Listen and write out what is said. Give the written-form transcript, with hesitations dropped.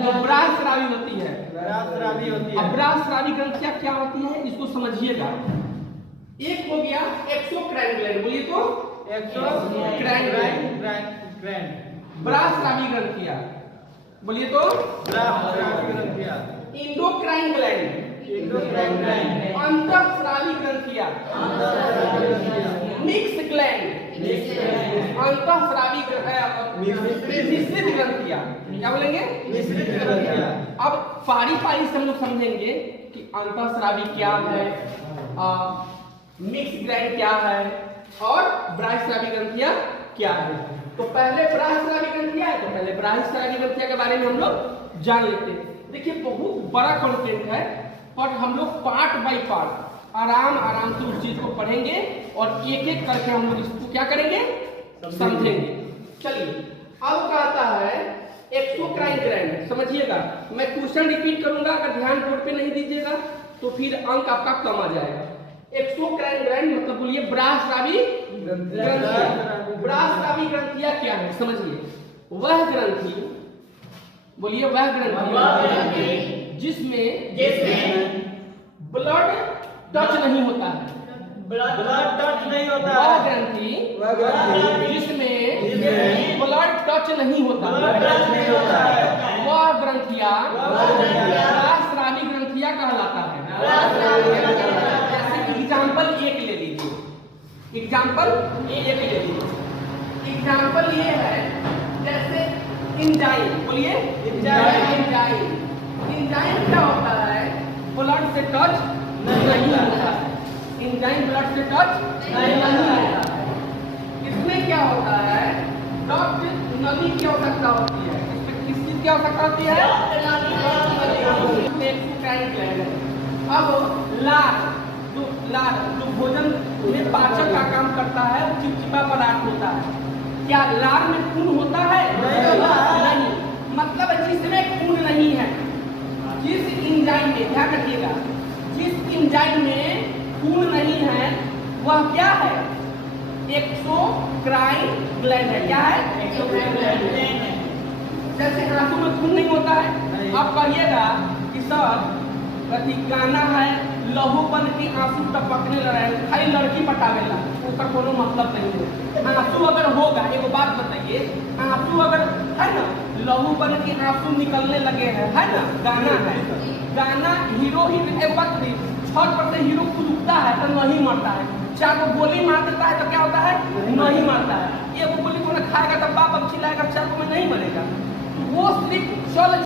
जो ब्रास्रावी होती है। अब ब्रास्रावी ग्रंथियां क्या होती है इसको समझिएगा। एक हो गया एक्सोक्राइन ग्लैंड, बोलिए तो एक्सोक्राइन ग्लैंड। ब्रास्रावी ग्रंथियां, बोलिए तो ब्रास्रावी ग्रंथियां। इंडोक्राइन ग्लैंड, अंतःस्रावी ग्रंथियां, मिक्स ग्लैंड, अंतःस्रावी मिश्रित ग्रंथियां, क्या बोलेंगे? मिश्रित ग्रंथियां। अब पारी पारी से हम लोग समझेंगे कि अंतःस्रावी क्या है, मिक्स ग्लैंड क्या है और ब्राह्यस्रावी ग्रंथियां क्या है। तो पहले ब्राह्यस्रावी ग्रंथियां है, तो पहले ब्राह्यस्रावी ग्रंथियां के बारे में हम लोग जान लेते हैं। देखिए बहुत बड़ा कंटेंट है और हम लोग पार्ट बाय पार्ट आराम से उस चीज को पढ़ेंगे और एक एक करके हम लोग इसको क्या करेंगे, समझेंगे। चलिए अब कहता है एक्सोक्राइन ग्लैंड, समझिएगा। मैं क्वेश्चन रिपीट करूंगा, अगर ध्यान बोर्ड पे नहीं दीजिएगा तो फिर अंक आपका कम आ जाएगा। एक्सोक्राइन ग्लैंड मतलब बोलिए ब्राह्यस्रावी ग्रंथियां। ब्राह्यस्रावी ग्रंथियां क्या है समझिए। वह ग्रंथि, बोलिए वह ग्रंथि जिसमें ब्लड टच नहीं होता है। वह ग्रंथि जिसमें ब्लड टच नहीं होता है, वह ग्रंथियां ब्राह्यस्रावी ग्रंथियां कहलाता है। जैसे एग्जाम्पल एक ले लीजिए, एग्जाम्पल ये है जैसे इंजाइम, बोलिए इंजाइम क्या होता है? ब्लड से टच नहीं होता है। इंजाइम ब्लड से टच नहीं होता है। इसमें क्या होता है? रक्त नली की आवश्यकता होती है। इसमें किस चीज की आवश्यकता होती है? एक्सोक्राइन ग्लैंड है। अब लार जो भोजन में पाचक का काम करता है, चिपचिपा पदार्थ होता है। क्या लार में खून होता है? नहीं। मतलब जिसमें खून नहीं है, जिस इंजाइम में, ध्यान रखिएगा, जिस इंजाइम में खून नहीं है वह क्या है? एक्सोक्राइन ग्लैंड है। क्या है? एक्सोक्राइन ग्लैंड है। जैसे आंसू में खून नहीं होता है, आप कहिएगा कि सर कथी गाना है, लहू बन के आंसू टपकने लगे, खाली लड़की पटावेला, उसका कोनो मतलब नहीं है। आंसू अगर होगा, एगो बात बताइए, आंसू अगर है ना, लहू बन के आंसू निकलने लगे हैं, है ना, गाना है, गाना हीरो ही एक बात नहीं, छत पर से हीरो कूदता है तो नहीं मरता है। चार को गोली मार देता है तो क्या होता है? नहीं मरता है। ये वो गोली को खाएगा तो बाप अब चिल्लाएगा, चार को में नहीं मरेगा। वो सिर्फ चल